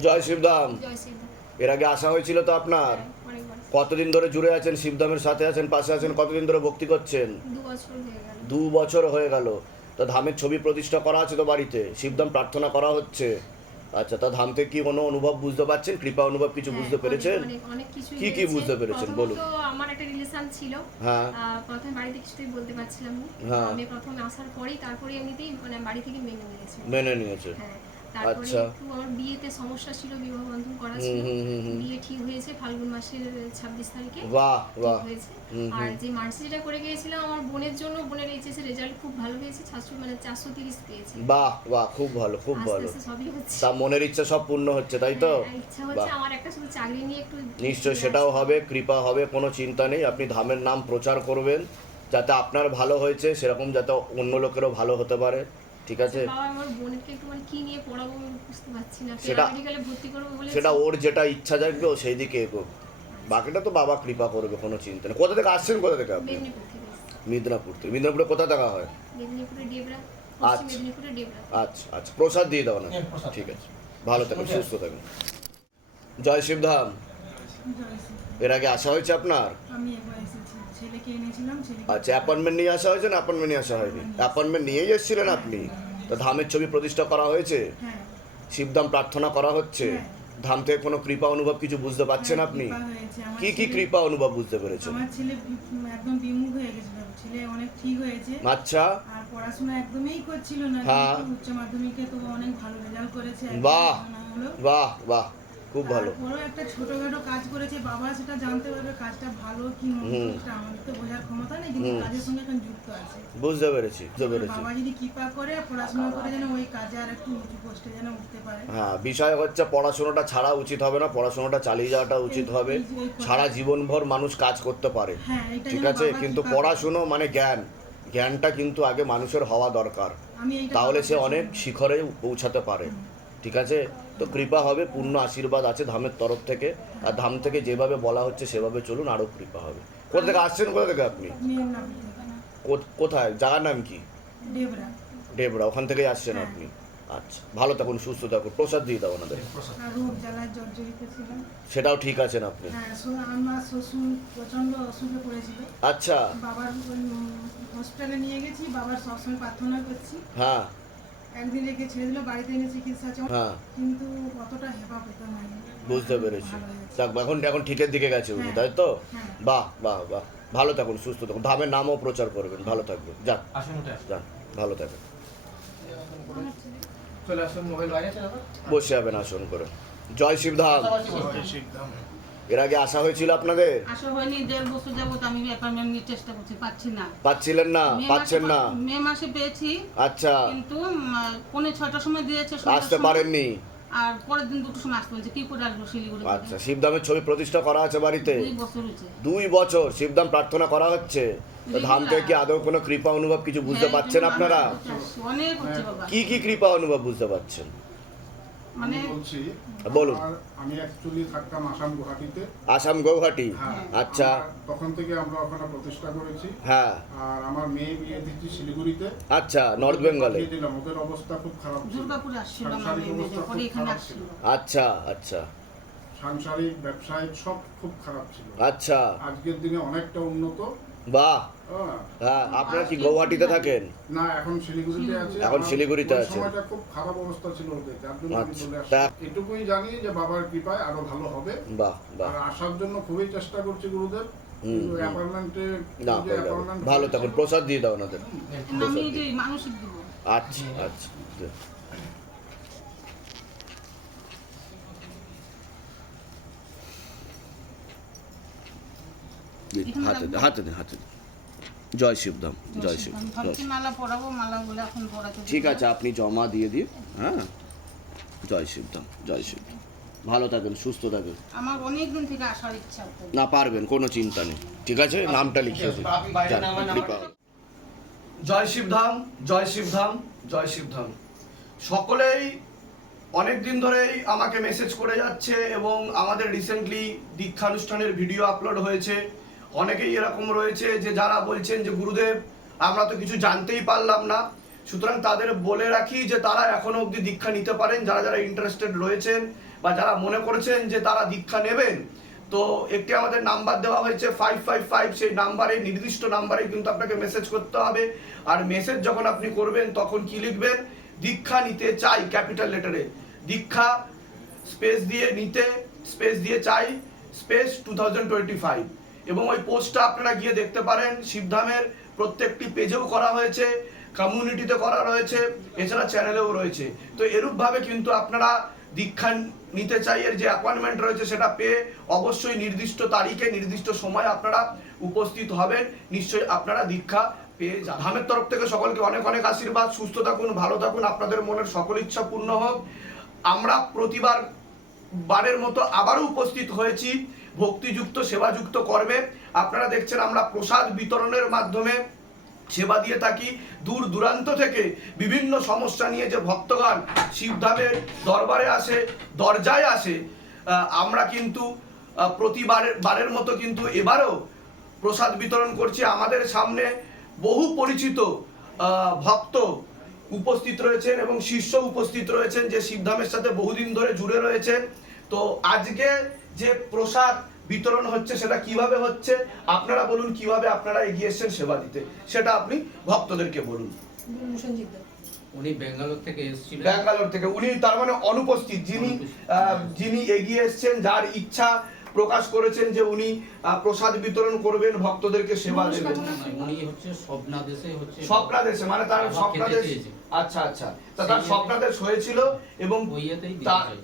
জয় শিবধাম এর আগে আসা হয়েছিল তো আপনার? কতদিন ধরে জুড়ে আছেন? শিবধামের সাথে আছেন পাশে আছেন কতদিন ধরে ভক্তি করছেন? দু বছর হয়ে গেল। হয়ে তা ধামের ছবি প্রতিষ্ঠা করা আছে তো বাড়িতে? শিবধাম প্রার্থনা করা হচ্ছে। আচ্ছা তা ধাম থেকে কি কোনো অনুভব বুঝতে পারছেন? কৃপা অনুভব কিছু হ্যাঁ, বুঝতে পেরেছেন? কি কি বুঝতে পেরেছেন? বলুন। আমার একটা রিলেশন ছিল। হ্যাঁ। প্রথমে বাড়িতে কিছুতেই বলতে পারছিলাম না। হ্যাঁ। আমি প্রথমে আসার পরেই তারপরে এমনিতেই মানে বাড়ি থেকে মেনে নিয়েছি। মেনে নিয়েছে। হ্যাঁ। তারপরে আচ্ছা। একটু আমার বিয়েতে সমস্যা ছিল বিবাহ বন্ধন করা ছিল। হুম হুম হুম। বিয়ে ঠিক হয়েছে ফাল্গুন মাসের তারিখে। বাহ বাহ। হয়েছে। আর যে মার্কশিটটা করে গিয়েছিলাম আমার বোনের জন্য বোনের এইচএস এর রেজাল্ট খুব ভালো হয়েছে মানে পেয়েছে। বাহ বাহ খুব ভালো খুব ভালো। আস্তে সবই হচ্ছে। তা মনের ইচ্ছা সব পূর্ণ হচ্ছে তাই তো? হ্যাঁ, ইচ্ছা হচ্ছে আমার একটা শুধু চাকরি নিয়ে একটু নিশ্চয় সেটাও হবে কৃপা হবে কোনো চিন্তা নেই। আপনি ধামের নাম প্রচার করবেন যাতে আপনার ভালো হয়েছে সেরকম যাতে অন্য লোকেরও ভালো হতে পারে। ঠিক আছে? বাবা আমার বোনকে একটু মানে কি নিয়ে পড়াবো আমি বুঝতে পারছি না। সেটা- মেডিকেলে ভর্তি করব বলে সেটা ওর যেটা ইচ্ছা জাগবে ও সেই দিকে এগোক। বাকিটা তো বাবা কৃপা করবে কোনো চিন্তা নেই। কোথা থেকে আসছেন? কোথা থেকে আপনি? মেদিনীপুর থেকে। মিদনাপুর কোথা দেখা হয়? আচ্ছা। আচ্ছা আচ্ছা। প্রসাদ দিয়ে দাও না? হ্যাঁ, ঠিক আছে। ভালো থাকুন সুস্থ থাকুন। জয় শিবধাম। এর আগে আসা হয়েছে আপনার? আমি এসেছি। ছেলেকে এনেছিলাম ছেলেকে আচ্ছা অ্যাপয়েন্টমেন্ট নিয়ে আসা হয়েছে না অ্যাপয়েন্টমেন্ট নিয়ে আসা হয়নি? অ্যাপয়েন্টমেন্ট নিয়েই এসেছিলেন আপনি? তো ধামের ছবি প্রতিষ্ঠা করা হয়েছে? হ্যাঁ। শিবধাম প্রার্থনা করা হচ্ছে? হ্যাঁ। ধাম থেকে কোনো কৃপা অনুভব কিছু বুঝতে পারছেন হ্যাঁ, আপনি। কি কি কৃপা অনুভব বুঝতে পেরেছেন? আমার ছেলে একদম বিমুখ হয়ে গেছিল। ছেলে অনেক ঠিক হয়েছে। আচ্ছা। আর পড়াশোনা একদমই করছিল না। হ্যাঁ। উচ্চ মাধ্যমিকে তো অনেক ভালো রেজাল্ট করেছে। বাহ। বাহ বাহ। খুব ভালো। একটা ছোটখাটো কাজ করেছে বাবা সেটা জানতে পারবে কাজটা ভালো কি মন্দ আমাদের তো বোঝার ক্ষমতা নেই কিন্তু কাজের সঙ্গে এখন যুক্ত আছে। বুঝতে পেরেছি বুঝতে পেরেছি। বাবা যদি কৃপা করে পড়াশোনা করে যেন ওই কাজে আর একটু উঁচু পোস্টে যেন উঠতে পারে। হ্যাঁ বিষয় হচ্ছে পড়াশোনাটা ছাড়া উচিত হবে না পড়াশোনাটা চালিয়ে যাওয়াটা উচিত হবে। সারা জীবনভর মানুষ কাজ করতে পারে। হ্যাঁ ঠিক আছে? কিন্তু পড়াশুনো মানে জ্ঞান। জ্ঞানটা কিন্তু আগে মানুষের হওয়া দরকার। তাহলে সে অনেক শিখরে পৌঁছাতে পারে। ঠিক আছে? তো কৃপা হবে পূর্ণ আশীর্বাদ আছে ধামের তরফ থেকে। আর ধাম থেকে যেভাবে বলা হচ্ছে সেভাবে চলুন আরও কৃপা হবে। কোথা থেকে আসছেন কোথা থেকে আপনি? কোথায়? জায়গার নাম কি? ডেবরা। ওখান থেকেই আসছেন। আপনি? আচ্ছা ভালো থাকুন সুস্থ থাকুন। প্রসাদ দিয়ে দাও ওনাদের। সেটাও ঠিক আছেন আপনি? হ্যাঁ আচ্ছা। বাবার হসপিটালে নিয়ে গেছি বাবার সবসময় প্রার্থনা করছি। হ্যাঁ। একদিন রেখে ছেড়ে দিল বাড়িতে এনে চিকিৎসা হ্যাঁ। কিন্তু অতটা হেপা বুঝতে পেরেছি। যাক এখন এখন ঠিকের দিকে গেছে উনি হ্যাঁ। তাই তো? হ্যাঁ। বাহ বাহ বাহ। ভালো থাকুন সুস্থ থাকুন। ধামের নামও প্রচার করবেন। ভালো থাকবেন। যান। যান ভালো থাকবেন চলে আসুন মোবাইল বাইরে আছে বসে যাবেন আসন করে। জয় শিবধাম। পাশাপাশি বসে। এর আগে আসা হয়েছিল আপনাদের? আসা হয়নি দেড় বছর যাবত আমি অ্যাপয়েন্টমেন্ট নিয়ে চেষ্টা করছি পাচ্ছি না। পাচ্ছিলেন না পাচ্ছেন না। মে মাসে পেয়েছি আচ্ছা। কিন্তু পৌনে ছয়টার সময় দিয়েছে আসতে পারেননি। আর পরের দিন দুটো সময় আসতে বলছে কি করে আসব শিলিগুড়ি আচ্ছা শিবধামের ছবি প্রতিষ্ঠা করা আছে বাড়িতে? দুই বছর হয়েছে। দুই বছর শিবধাম প্রার্থনা করা হচ্ছে। তো ধাম থেকে কি আদৌ কোনো কৃপা অনুভব কিছু বুঝতে হ্যাঁ, পারছেন আপনারা। অনেক হচ্ছে বাবা। কি কি কৃপা অনুভব বুঝতে পারছেন মানে আমি বলছি বলুন। আমি অ্যাকচুয়ালি থাকতাম আসাম গুয়াহাটিতে। আসাম গৌহাটি হ্যাঁ। আচ্ছা। তখন থেকে আমরা ওখানে প্রতিষ্ঠা করেছি। হ্যাঁ। আর আমার মেয়ে বিয়ে দিচ্ছি শিলিগুড়িতে। আচ্ছা নর্থ বেঙ্গলে পাঠিয়ে দিলাম। ওদের অবস্থা খুব খারাপ দুর্গাপুরে আসছিল পরে এখানে আসছিল। আচ্ছা আচ্ছা। সাংসারিক ব্যবসায়িক সব খুব খারাপ ছিল। আচ্ছা। আজকের দিনে অনেকটা উন্নত। বাহ। হ্যাঁ। আপনারা কি গৌহাটিতে থাকেন? না এখন শিলিগুড়িতে আছে। এখন শিলিগুড়িতে আছে। সময়টা খুব খারাপ অবস্থা ছিল ওদের যার জন্য আমি আচ্ছা, চলে এটুকুই জানি যে বাবার কৃপায় আরও ভালো হবে। বাহ বাহ। আর আসার জন্য খুবই চেষ্টা করছি গুরুদেব। না ভালো থাকুন প্রসাদ দিয়ে দাও ওনাদের। আমি যে মানসিক দিব। আচ্ছা আচ্ছা এখানে হাতে দে হাতে দে হাতে দে। জয় শিবধাম জয় শিব ঠিক আছে আপনি জমা দিয়ে দিন হ্যাঁ? জয় শিবধাম জয় শিবধাম। ভালো থাকেন সুস্থ থাকেন। আমার অনেক দিন থেকে আসার ইচ্ছা না পারবেন কোনো চিন্তা নেই। ঠিক আছে? নামটা লিখিয়ে দিন। জয় শিবধাম জয় শিবধাম জয় শিবধাম। সকলেই অনেক দিন ধরেই আমাকে মেসেজ করে যাচ্ছে এবং আমাদের রিসেন্টলি দীক্ষানুষ্ঠানের ভিডিও আপলোড হয়েছে। অনেকেই এরকম রয়েছে যে যারা বলছেন যে গুরুদেব, আমরা তো কিছু জানতেই পারলাম না। সুতরাং তাদের বলে রাখি যে তারা এখনও অবধি দীক্ষা নিতে পারেন, যারা যারা ইন্টারেস্টেড রয়েছেন বা যারা মনে করেছেন যে তারা দীক্ষা নেবেন। তো একটি আমাদের নাম্বার দেওয়া হয়েছে ফাইভ ফাইভ ফাইভ সেই নাম্বারে, নির্দিষ্ট নাম্বারে কিন্তু আপনাকে মেসেজ করতে হবে। আর মেসেজ যখন আপনি করবেন, তখন কি লিখবেন? দীক্ষা নিতে চাই ক্যাপিটাল লেটারে দীক্ষা স্পেস দিয়ে নিতে স্পেস দিয়ে চাই space two thousand twenty five এবং ওই পোস্টটা আপনারা গিয়ে দেখতে পারেন। শিবধামের প্রত্যেকটি পেজেও করা হয়েছে কমিউনিটিতে করা রয়েছে, এছাড়া চ্যানেলেও রয়েছে। তো এরূপভাবে কিন্তু আপনারা দীক্ষা নিতে চাই, এর যে অ্যাপয়েন্টমেন্ট রয়েছে সেটা পেয়ে অবশ্যই নির্দিষ্ট তারিখে, নির্দিষ্ট সময় আপনারা উপস্থিত হবেন। নিশ্চয়ই আপনারা দীক্ষা পেয়ে যান ধামের তরফ থেকে সকলকে অনেক অনেক আশীর্বাদ। সুস্থ থাকুন, ভালো থাকুন। আপনাদের মনের সকল ইচ্ছা পূর্ণ হোক। আমরা প্রতিবার বারের মতো আবারও উপস্থিত হয়েছি। ভক্তিযুক্ত, সেবাযুক্ত কর্মে আপনারা দেখছেন আমরা প্রসাদ বিতরণের মাধ্যমে সেবা দিয়ে থাকি। দূর দূরান্ত থেকে বিভিন্ন সমস্যা নিয়ে যে ভক্তগণ শিবধামের দরবারে আসে, দরজায় আসে আমরা কিন্তু প্রতিবারের বারের মতো কিন্তু এবারও প্রসাদ বিতরণ করছি। আমাদের সামনে বহু পরিচিত ভক্ত উপস্থিত রয়েছেন এবং শিষ্য উপস্থিত রয়েছেন যে শিবধামের সাথে বহুদিন ধরে জুড়ে রয়েছে। তো আজকে যে প্রসাদ বিতরণ হচ্ছে সেটা কীভাবে হচ্ছে আপনারা বলুন কীভাবে আপনারা এগিয়ে এসছেন সেবা দিতে। সেটা আপনি ভক্তদেরকে বলুন। উনি ব্যাঙ্গালোর থেকে এসেছিলেন। ব্যাঙ্গালোর থেকে। উনি তার মানে অনুপস্থিত যিনি আহ, যিনি এগিয়ে এসছেন যার ইচ্ছা প্রকাশ করেছেন যে উনি প্রসাদ বিতরণ করবেন ভক্তদেরকে সেবা দেবেন। উনি হচ্ছে স্বপ্নাদেশে হচ্ছে স্বপ্নাদেশে মানে তার স্বপ্নাদেশ আচ্ছা আচ্ছা। তা তার স্বপ্নাদেশ হয়েছিল এবং।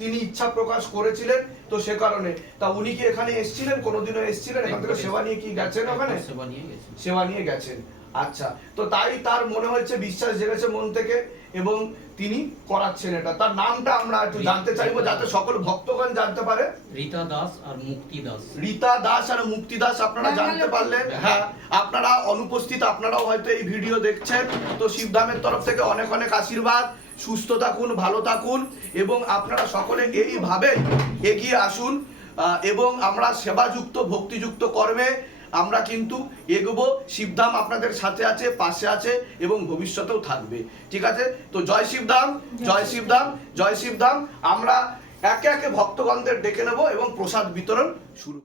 তিনি ইচ্ছা প্রকাশ করেছিলেন তো সে কারণে। তা উনি কি এখানে এসেছিলেন? কোনোদিনও এসেছিলেন? এখান থেকে সেবা নিয়ে কি গেছেন ওখানে? সেবা নিয়ে গেছেন। সেবা নিয়ে গেছেন। আচ্ছা। তো তাই তার মনে হয়েছে বিশ্বাস জেগেছে মন থেকে এবং তিনি করাচ্ছেন এটা। তার নামটা আমরা একটু জানতে চাইব যাতে সকল ভক্তগণ জানতে পারে। রীতা দাস আর মুক্তি দাস। রীতা দাস আর মুক্তি দাস আপনারা জানতে পারলেন হ্যাঁ আপনারা অনুপস্থিত আপনারাও হয়তো এই ভিডিও দেখছেন। তো শিবধামের তরফ থেকে অনেক অনেক আশীর্বাদ। সুস্থ থাকুন ভালো থাকুন এবং আপনারা সকলে এইভাবে এগিয়ে আসুন। এবং আমরা সেবাযুক্ত ভক্তিযুক্ত কর্মে আমরা কিন্তু এগোবো শিবধাম আপনাদের সাথে আছে পাশে আছে এবং ভবিষ্যতেও থাকবে। ঠিক আছে? তো জয় শিবধাম জয় শিবধাম। জয় শিবধাম। আমরা একে একে ভক্তগণদের ডেকে নেব এবং প্রসাদ বিতরণ শুরু।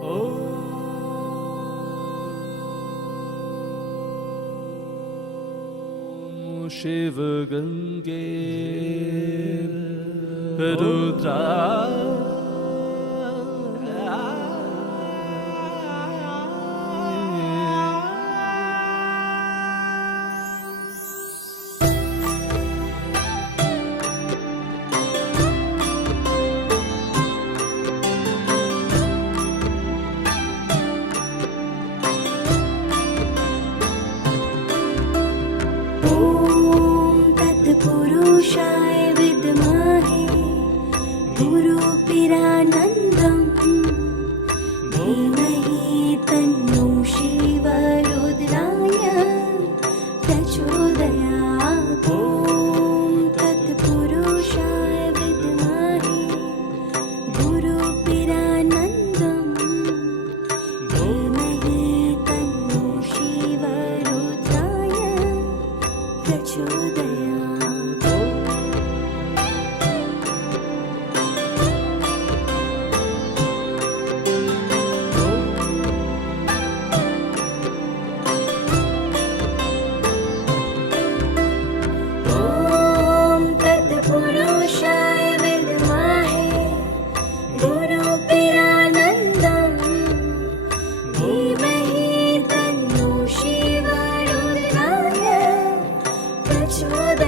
Oh Shiva Gange to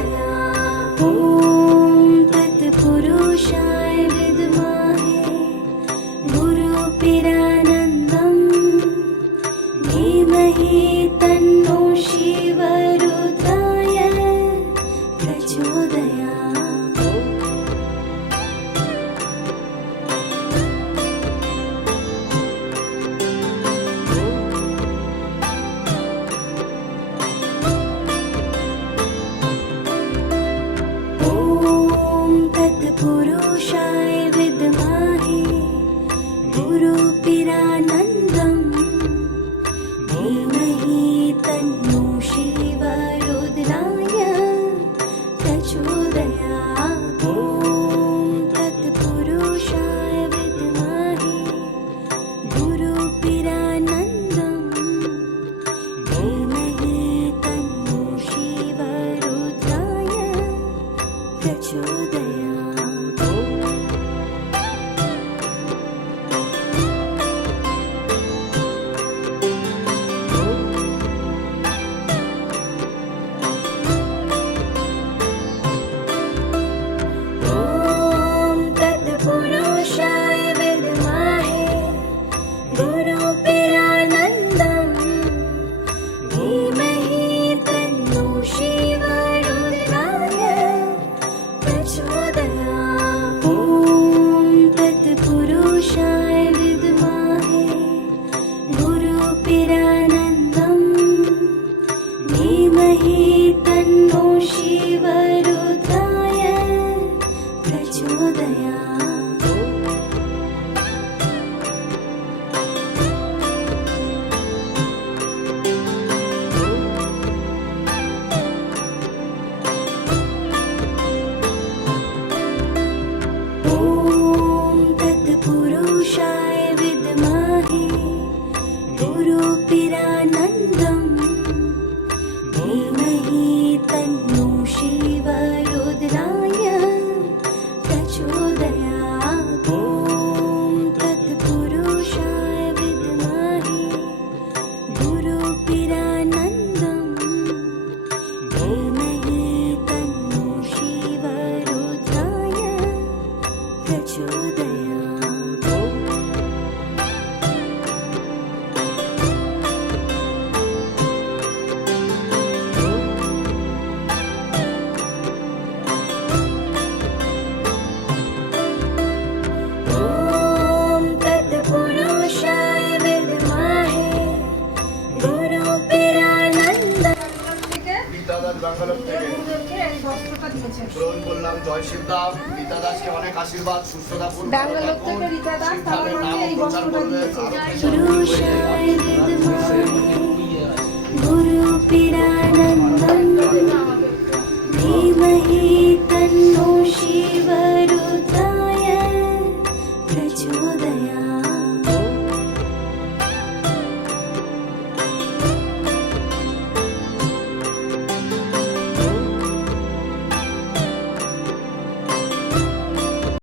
সুস্থতা ব্যাঙ্গালোর থেকে রীতা দাস তারা আমাকে এই বস্ত্রটা দিয়েছে।